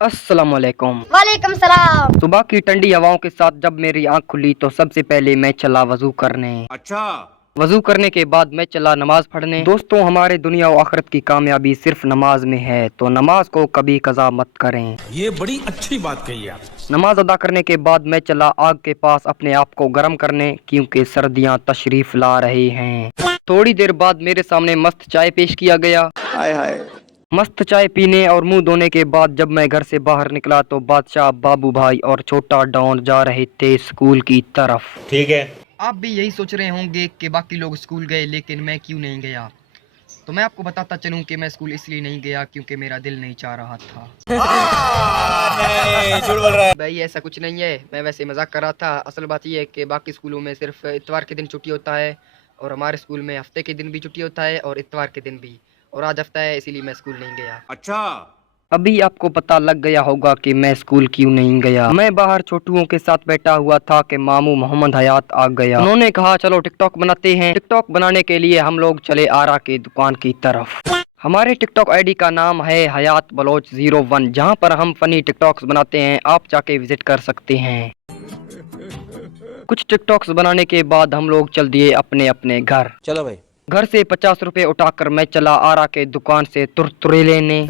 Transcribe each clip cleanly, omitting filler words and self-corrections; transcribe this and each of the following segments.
अस्सलाम वालेकुम। वालेकुम सलाम। सुबह की ठंडी हवाओं के साथ जब मेरी आंख खुली तो सबसे पहले मैं चला वजू करने। अच्छा। वजू करने के बाद मैं चला नमाज पढ़ने। दोस्तों, हमारे दुनिया और आखिरत की कामयाबी सिर्फ नमाज में है, तो नमाज को कभी कज़ा मत करें। ये बड़ी अच्छी बात कही आप। नमाज अदा करने के बाद मैं चला आग के पास अपने आप को गर्म करने, क्योंकि सर्दियां तशरीफ ला रही हैं। थोड़ी देर बाद मेरे सामने मस्त चाय पेश किया गया। हाय हाय। मस्त चाय पीने और मुंह धोने के बाद जब मैं घर से बाहर निकला तो बादशाह, बाबू भाई और छोटा डॉन जा रहे थे स्कूल की तरफ। ठीक है। आप भी यही सोच रहे होंगे कि बाकी लोग स्कूल गए लेकिन मैं क्यों नहीं गया। तो मैं आपको बताता चलूं कि मैं स्कूल इसलिए नहीं गया क्योंकि मेरा दिल नहीं चाह रहा था। नहीं, झूठ बोल रहा है भाई, ऐसा कुछ नहीं है, मैं वैसे मजाक कर रहा था। असल बात यह है कि बाकी स्कूलों में सिर्फ इतवार के दिन छुट्टी होता है और हमारे स्कूल में हफ्ते के दिन भी छुट्टी होता है और इतवार के दिन भी, और आज हफ्ता है इसीलिए मैं स्कूल नहीं गया। अच्छा। अभी आपको पता लग गया होगा कि मैं स्कूल क्यों नहीं गया। मैं बाहर छोटुओं के साथ बैठा हुआ था कि मामू मोहम्मद हयात आ गया। उन्होंने कहा चलो टिकटॉक बनाते हैं। टिकटॉक बनाने के लिए हम लोग चले आरा की दुकान की तरफ। हमारे टिकटॉक आईडी का नाम है हयात बलोच 01, जहां पर हम फनी टिकटॉक्स बनाते हैं। आप जाके विजिट कर सकते हैं। कुछ टिकटॉक्स बनाने के बाद हम लोग चल दिए अपने अपने घर। चलो भाई। घर से 50 रुपए उठाकर मैं चला आरा के दुकान से तुरतुरे लेने।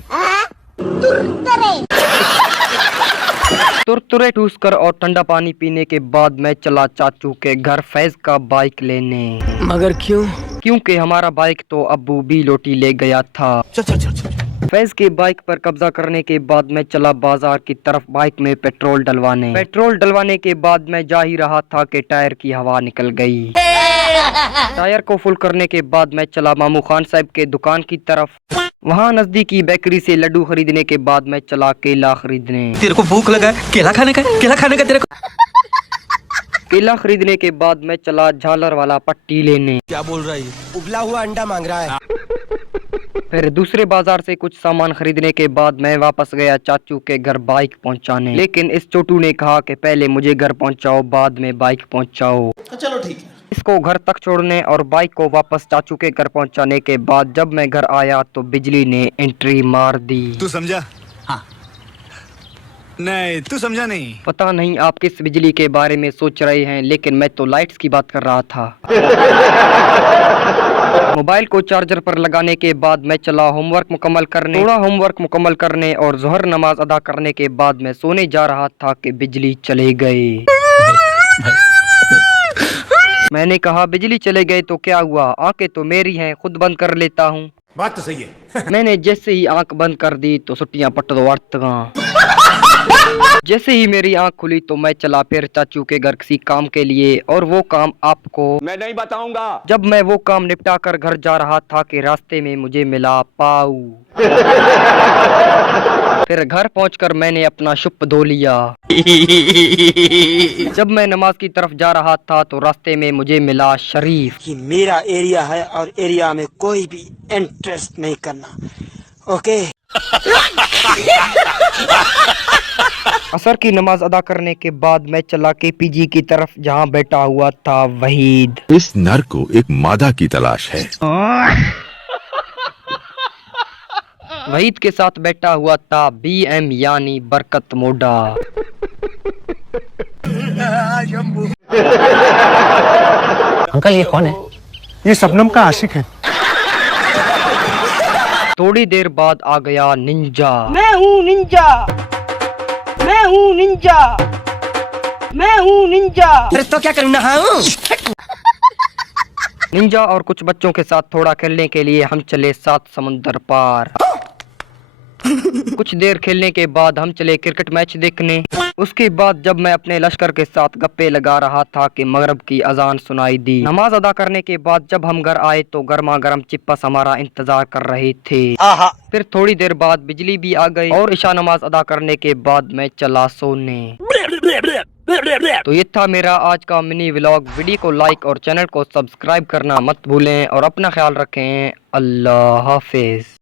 तुरतुरे ठूसकर और ठंडा पानी पीने के बाद मैं चला चाचू के घर फैज का बाइक लेने। मगर क्यों? क्योंकि हमारा बाइक तो अब्बू भी लोटी ले गया था। चल चल चल चल। फैज के बाइक पर कब्जा करने के बाद मैं चला बाजार की तरफ बाइक में पेट्रोल डलवाने। पेट्रोल डलवाने के बाद मैं जा ही रहा था कि टायर की हवा निकल गई। टायर को फुल करने के बाद मैं चला मामू खान साहब के दुकान की तरफ। वहाँ नजदीकी बेकरी से लड्डू खरीदने के बाद मैं चला केला खरीदने। तेरे को भूख लगा है? केला खाने का? केला खाने का तेरे को? केला खरीदने के बाद मैं चला झालर वाला पट्टी लेने। क्या बोल रहा है? उबला हुआ अंडा मांग रहा है। फिर दूसरे बाजार से कुछ सामान खरीदने के बाद मैं वापस गया चाचू के घर बाइक पहुंचाने। लेकिन इस छोटू ने कहा कि पहले मुझे घर पहुंचाओ, बाद में बाइक पहुंचाओ। चलो ठीक है। इसको घर तक छोड़ने और बाइक को वापस चाचू के घर पहुंचाने के बाद जब मैं घर आया तो बिजली ने एंट्री मार दी। तू समझा? हाँ। नहीं, तू समझा नहीं। पता नहीं आप किस बिजली के बारे में सोच रहे हैं, लेकिन मैं तो लाइट्स की बात कर रहा था। मोबाइल को चार्जर पर लगाने के बाद मैं चला होमवर्क मुकम्मल करने। थोड़ा होमवर्क मुकम्मल करने और जोहर नमाज अदा करने के बाद मैं सोने जा रहा था कि बिजली चले गई। मैंने कहा बिजली चले गए तो क्या हुआ, आंखें तो मेरी हैं, खुद बंद कर लेता हूँ। बात तो सही है। मैंने जैसे ही आंख बंद कर दी तो छुट्टियां पट दो अर्तगा। जैसे ही मेरी आंख खुली तो मैं चला फिर चाचू के घर किसी काम के लिए, और वो काम आपको मैं नहीं बताऊंगा। जब मैं वो काम निपटा कर घर जा रहा था कि रास्ते में मुझे मिला पाऊ। फिर घर पहुंचकर मैंने अपना शुप धो लिया। जब मैं नमाज की तरफ जा रहा था तो रास्ते में मुझे मिला शरीफ। कि मेरा एरिया है और एरिया में कोई भी इंटरेस्ट नहीं करना। ओके। असर की नमाज अदा करने के बाद मैं चला KPG की तरफ, जहां बैठा हुआ था वहीद। इस नर को एक मादा की तलाश है। वहीद के साथ बैठा हुआ था BM यानी बरकत मोडा। अंकल ये कौन है? ये शबनम का आशिक है। थोड़ी देर बाद आ गया निंजा। मैं हूँ निंजा, मैं हूँ निंजा, मैं हूँ निंजा। अरे तो क्या करना है? निंजा और कुछ बच्चों के साथ थोड़ा खेलने के लिए हम चले 7 समुंदर पार। कुछ देर खेलने के बाद हम चले क्रिकेट मैच देखने। उसके बाद जब मैं अपने लश्कर के साथ गप्पे लगा रहा था कि मगरिब की अजान सुनाई दी। नमाज अदा करने के बाद जब हम घर आए तो गर्मा गर्म चिप्स हमारा इंतजार कर रहे थे। फिर थोड़ी देर बाद बिजली भी आ गई और ईशा नमाज अदा करने के बाद मैं चला सोने। तो ये था मेरा आज का मिनी व्लॉग। वीडियो को लाइक और चैनल को सब्सक्राइब करना मत भूलें और अपना ख्याल रखें। अल्लाह हाफिज।